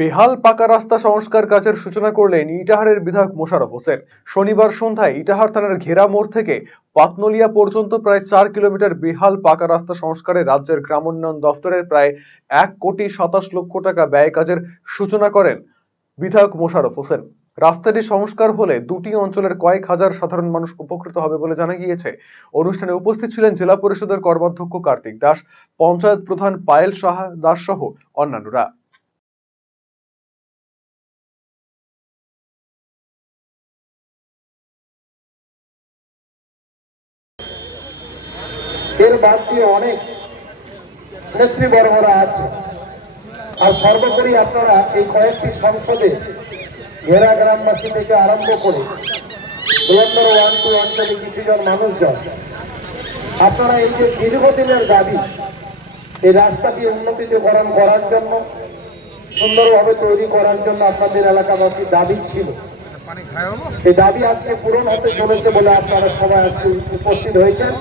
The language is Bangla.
বেহাল পাকা রাস্তা সংস্কার কাজের সূচনা করলেন ইটাহারের বিধায়ক মোশাররফ হোসেন। শনিবার সন্ধ্যায় ইটাহার থানার ঘেরা মোড় থেকে পাতনলিয়া পর্যন্ত প্রায় 4 কিলোমিটার বেহাল পাকা রাস্তা সংস্কারে রাজ্যের গ্রামোন্নয়ন দফতরের প্রায় 1,27,00,000 টাকা ব্যয় কাজের সূচনা করেন বিধায়ক মোশাররফ হোসেন। রাস্তাটি সংস্কার হলে দুটি অঞ্চলের কয়েক হাজার সাধারণ মানুষ উপকৃত হবে বলে জানা গিয়েছে। অনুষ্ঠানে উপস্থিত ছিলেন জেলা পরিষদের কর্মাধ্যক্ষ কার্তিক দাস, পঞ্চায়েত প্রধান পায়েল সাহা দাস সহ অন্যান্যরা। এর বাদ দিয়ে অনেক নেতৃবর্গরা আছে। আর সর্বোপরি আপনারা এই কয়েকটি সংসদে ঘেরা গ্রামবাসী থেকে আরম্ভ করে ধুরন্ধর 1-2 অঞ্চলে কিছুজন মানুষজন, আপনারা এই যে দীর্ঘদিনের দাবি, এই রাস্তাটি উন্নতিকরণ করার জন্য, সুন্দরভাবে তৈরি করার জন্য আপনাদের এলাকাবাসীর দাবি ছিল। এই দাবি আজকে পূরণ হতে চলেছে বলে আপনারা সবাই আজকে উপস্থিত হয়েছেন।